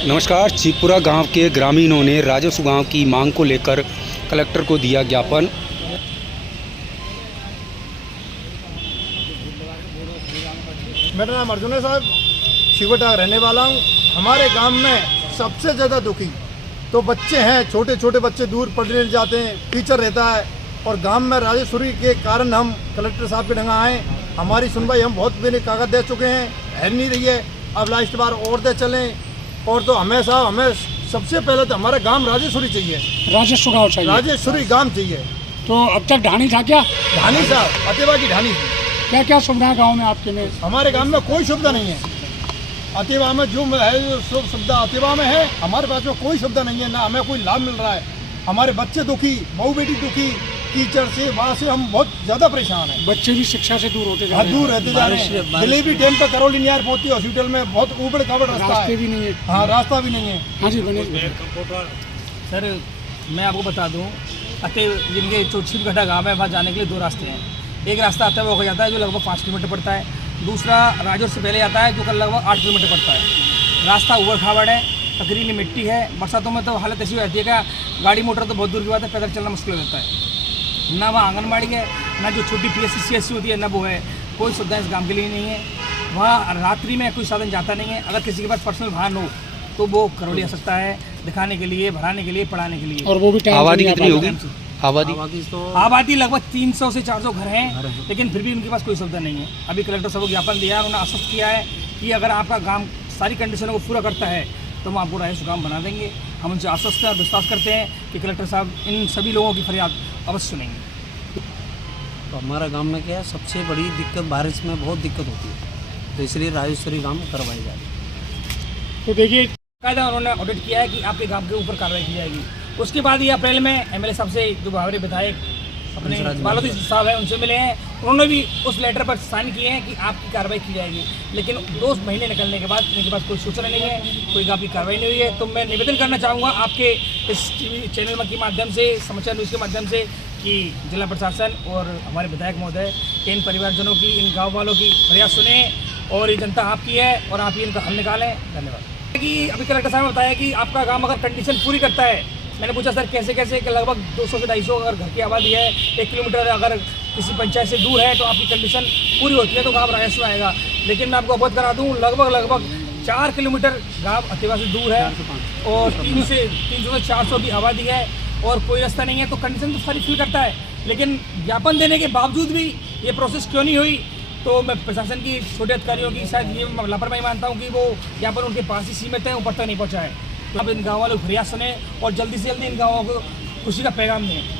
नमस्कार। चिपुरा गांव के ग्रामीणों ने राजस्व गांव की मांग को लेकर कलेक्टर को दिया ज्ञापन। मेरा नाम अर्जुन है साहब, शिवटा रहने वाला हूँ। हमारे गांव में सबसे ज़्यादा दुखी तो बच्चे हैं, छोटे छोटे बच्चे दूर पढ़ने जाते हैं, टीचर रहता है और गांव में राजस्वरी के कारण हम कलेक्टर साहब के ढंगा आए। हमारी सुनवाई हम बहुत पहले कागज दे चुके हैं, है नहीं रही है। अब लास्ट बार और दे चलें और तो हमें सबसे पहले तो हमारा गांव राजेश्वरी चाहिए, राजस्व गाँव चाहिए, राजेश्वरी गांव चाहिए। तो अब तक ढानी था क्या? ढानी साहब, अतेवा की ढानी। क्या क्या सुविधा गांव में आपके में? हमारे गांव में कोई सुविधा नहीं है। अतेवा में जो है जो सुविधा अतेवा में है, हमारे पास में कोई सुविधा नहीं है, ना हमें कोई लाभ मिल रहा है। हमारे बच्चे दुखी, बहू बेटी दुखी, टीचर से वहाँ से हम बहुत ज़्यादा परेशान हैं। बच्चे भी शिक्षा से दूर होते जा रहे हैं। दूर रहते जा रहे हैं। डिलीवरी टाइम पर करोली नियर पहुंचती हॉस्पिटल में बहुत ऊबड़ खाबड़ रास्ता है। भी नहीं है। हाँ, रास्ता भी नहीं है। हाँ जी बने सर, मैं आपको बता दूं, जिनके जो छिपगढ़ा गाँव है वहाँ जाने के लिए 2 रास्ते हैं। एक रास्ता आता है वो हो जाता है जो लगभग 5 किलोमीटर पड़ता है, दूसरा राजौर से पहले आता है जो कल लगभग 8 किलोमीटर पड़ता है। रास्ता ऊबड़ खाबड़ है, पथरीली मिट्टी है। बरसातों में तो हालत ऐसी रहती है कि गाड़ी मोटर तो बहुत दूर की बात है, पैदल चलना मुश्किल हो जाता है। ना वहाँ आंगनबाड़ी है, ना जो छोटी PSC CSC होती है, ना वो है। कोई सुविधा इस गाँव के लिए नहीं है। वहाँ रात्रि में कोई साधन जाता नहीं है। अगर किसी के पास पर्सनल वाहन हो तो वो करौली आ सकता है दिखाने के लिए, भराने के लिए, पढ़ाने के लिए। और वो भी आबादी कितनी होगी? आबादी लगभग 300 से 400 घर हैं, लेकिन फिर भी उनके पास कोई सुविधा नहीं है। अभी कलेक्टर साहब को ज्ञापन दिया है, उन्होंने आश्वस्त किया है कि अगर आपका गांव सारी कंडीशनों को पूरा करता है तो हम आपको राजस्व गांव बना देंगे। हम उनसे आश्वस्त हैं और विश्वास करते हैं कि कलेक्टर साहब इन सभी लोगों की फरियाद अवश्य सुनेंगे। तो हमारा गांव में क्या है, सबसे बड़ी दिक्कत बारिश में बहुत दिक्कत होती है, तो इसलिए राजेश्वरी गांव करवाई जा रही है। तो देखिए कायदा उन्होंने ऑडिट किया है कि आपके गांव के ऊपर कार्रवाई की जाएगी। उसके बाद ये अप्रैल में MLA साहब से जो भावरे विधायक अपने बालोदी साहब हैं उनसे मिले हैं, उन्होंने भी उस लेटर पर साइन किए हैं कि आपकी कार्रवाई की जाएगी। लेकिन 2 महीने निकलने के बाद इनके पास कोई सूचना नहीं है, कोई आपकी कार्रवाई नहीं हुई है। तो मैं निवेदन करना चाहूँगा आपके इस TV चैनल के माध्यम से, समाचार न्यूज़ के माध्यम से, कि जिला प्रशासन और हमारे विधायक महोदय इन परिवारजनों की, इन गाँव वालों की फरियाद सुने और ये जनता आपकी है और आप ही इनका हल निकालें। धन्यवाद। कि अभी कलेक्टर साहब ने बताया कि आपका गाँव अगर कंडीशन पूरी करता है, मैंने पूछा सर कैसे कैसे, कि लगभग 200 से 250 अगर घर की आबादी है, 1 किलोमीटर अगर किसी पंचायत से दूर है तो आपकी कंडीशन पूरी होती है तो गाँव राजस्व आएगा। लेकिन मैं आपको अवगत करा दूँ, लगभग 4 किलोमीटर गाँव अतेवा से दूर है और 300 से 400 की आबादी है और कोई रास्ता नहीं है, तो कंडीशन तो सारी फिल करता है। लेकिन ज्ञापन देने के बावजूद भी ये प्रोसेस क्यों नहीं हुई, तो मैं प्रशासन की छोटे अधिकारियों की शायद ये लापरवाही मानता हूँ कि वो ज्ञापन उनके पास ही सीमित है, ऊपर तक नहीं पहुँचा है। तो अब इन गाँव वालों को फरियाद सुने और जल्दी से जल्दी इन गाँवों को खुशी का पैगाम दें।